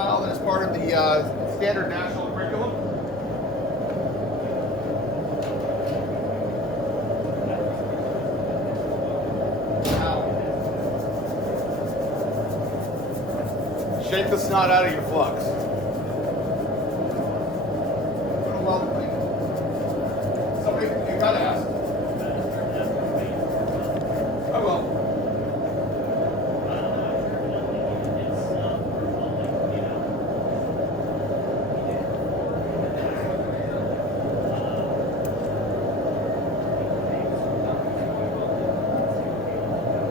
style that is part of the standard national curriculum. Shake the snot out of your flux. Somebody, you gotta ask. I will.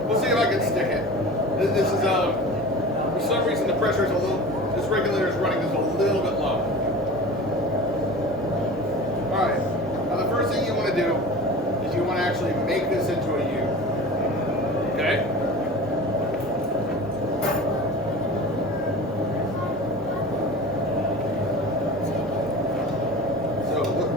We'll see if I can stick it. This is for some reason the pressure is a little, this regulator is running just a little bit low. Alright, now the first thing you want to do is you want to actually make this into a U. Okay? So look.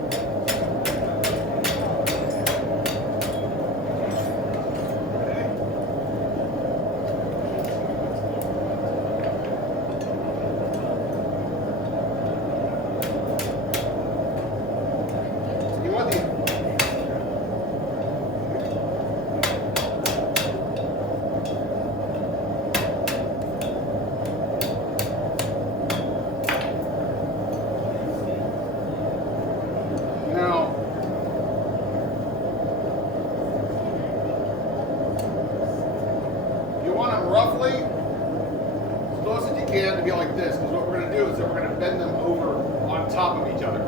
Roughly as close as you can to be like this, because what we're going to do is that we're going to bend them over on top of each other.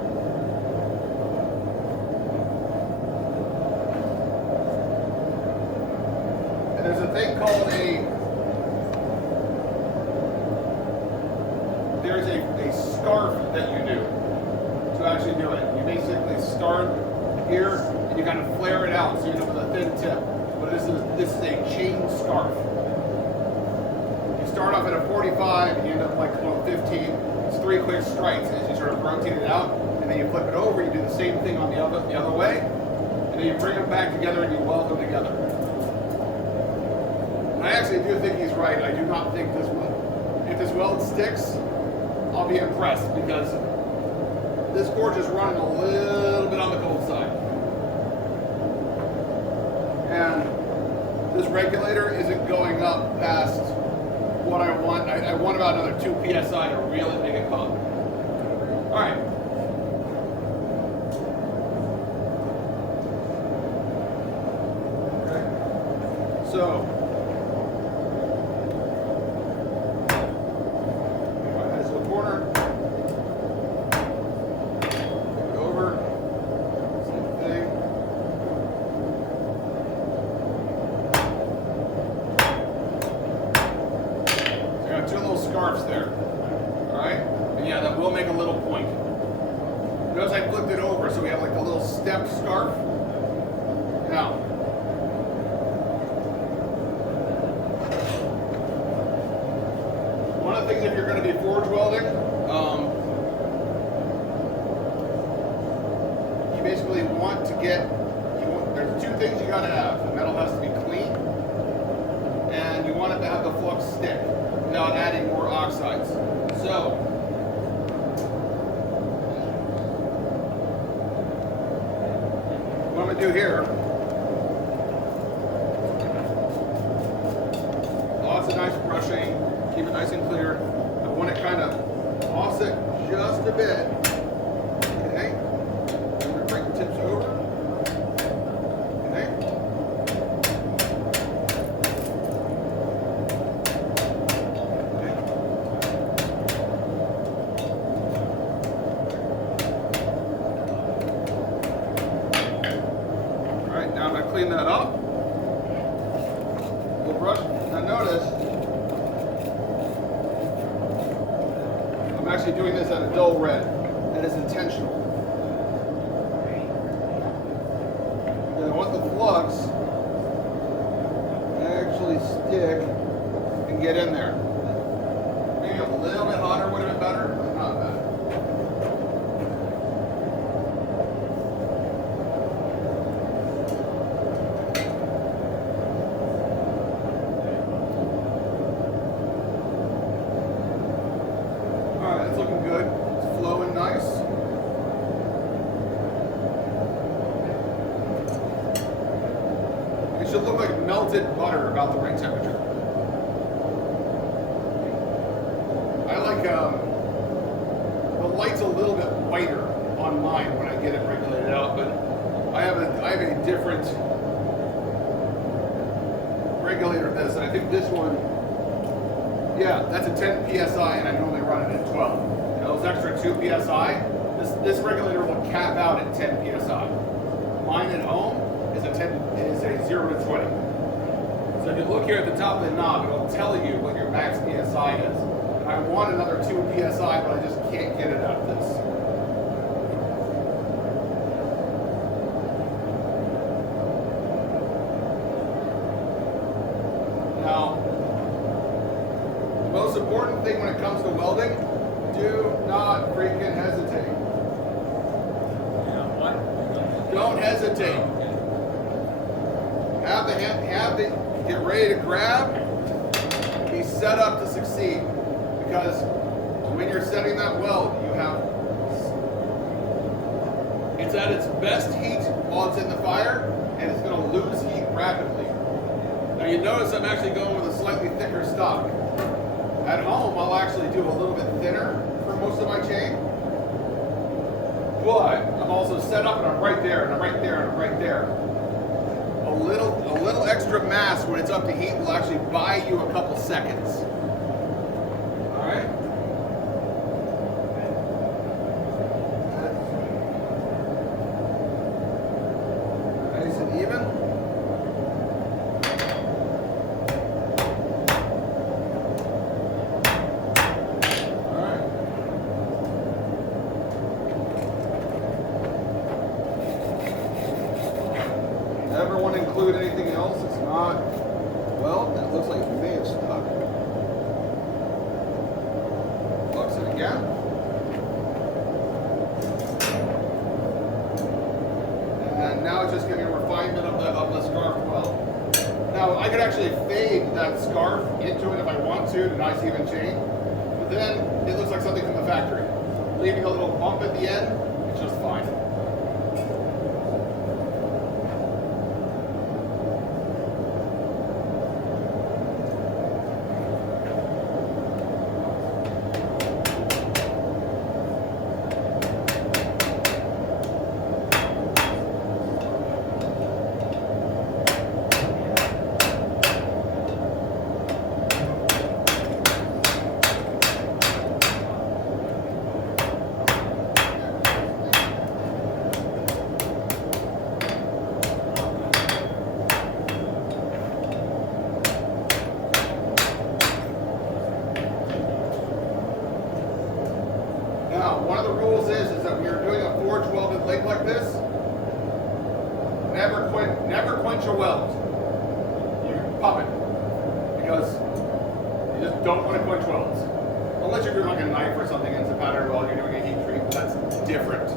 And there's a thing called there's a scarf that you do to actually do it. You basically start here and you kind of flare it out so you end up with a thin tip. But this is a chain scarf. Start off at a 45 and you end up like 15. It's 3 quick strikes as you sort of rotate it out, and then you flip it over. You do the same thing on the other way, and then you bring them back together and you weld them together. And I actually do think he's right. I do not think this will. If this weld sticks, I'll be impressed, because this forge is running a little bit on the cold side, and this regulator isn't going up past what I want. I want about another 2 psi to really make it pop. All right. Okay. So, as the corner, flip it over, same thing. Two little scarves there. Alright? And yeah, that will make a little point. Notice I flipped it over so we have like a little step scarf. Now, one of the things if you're going to be forge welding, you basically want to get, there's 2 things you got to have. The metal has to be clean, and you want it to have the flux stick without adding more oxides. So, what I'm going to do here, lots of nice brushing, keep it nice and clear. I want it kind of offset just a bit. Okay, I'm going to bring the tips over. Okay. Clean that up. We'll brush. Now notice, I'm actually doing this at a dull red. That is intentional. And I want the flux to actually stick and get in there. Maybe a little bit hotter would have been better, but not bad. looking good. It's flowing nice. It should look like melted butter about the right temperature. I like the light's a little bit whiter on mine when I get it regulated out, but I have a different regulator of this. I think this one, yeah, that's a 10 psi, and I normally run it at 12. You know, those extra 2 psi, this regulator will cap out at 10 psi. Mine at home is a 0 to 20. So if you look here at the top of the knob, it'll tell you what your max psi is. And I want another 2 psi, but I just can't get it out of this. Now, the most important thing when it comes to welding, do not freaking hesitate. Yeah, what? Don't hesitate. Get ready to grab, be set up to succeed. Because when you're setting that weld, it's at its best heat while it's in the fire, and it's going to lose heat rapidly. Now you notice I'm actually going with a slightly thicker stock. At home, I'll actually do a little bit thinner for most of my chain. But I'm also set up and I'm right there, and I'm right there, and I'm right there. A little extra mass when it's up to heat will actually buy you a couple seconds. All right? Nice and even. All right. Never want to include anything else that's not, well, that looks like it may have stuck. Flux it again. And now it's just giving a refinement of the scarf weld. Now I could actually fade that scarf into it if I want to nice even chain, but then it looks like something from the factory. Leaving a little bump at the end, it's just fine. One of the rules is that when you're doing a forge welded lathe like this, never quench a weld. You pop it, because you just don't want to quench welds. Unless you're doing like a knife or something and it's a pattern weld, you're doing a heat treat, that's different.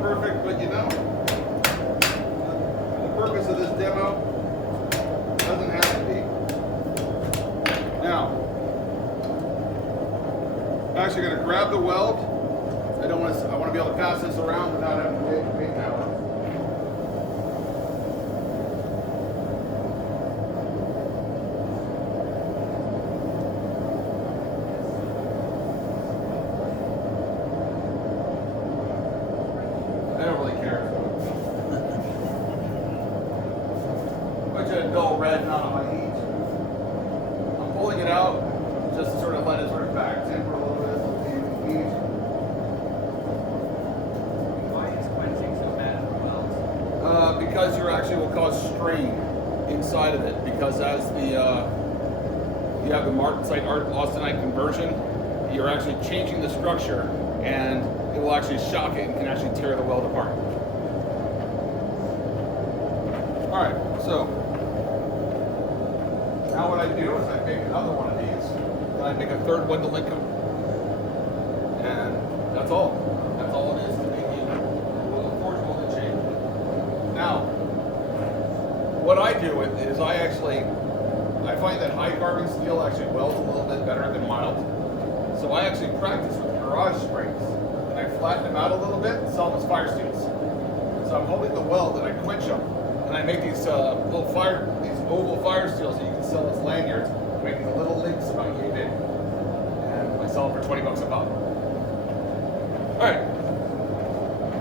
Perfect, but you know, the purpose of this demo doesn't have to be. Now, I'm actually going to grab the weld. I want to be able to pass this around without having to make power. I don't really care. Which is a dull red, not on my heat. I'm pulling it out just to sort of let it sort of back temper a little bit of the heat. Why is quenching so bad for welds? Because you actually will cause strain inside of it. Because as you have the martensite austenite conversion, you're actually changing the structure, and it will actually shock it and can actually tear the weld apart. All right, so Now what I do is I make another one of these, and I make a third one to link them. And that's all. That's all it is to make a forge welded shape. Now, what I do is I find that high carbon steel actually welds a little bit better than mild. So I actually practice with garage springs, and I flatten them out a little bit and sell them as fire steels. So I'm holding the weld and I quench them, and I make these oval fire steels that you can sell as lanyards, making little links about yay big. And I sell them for $20 a pop.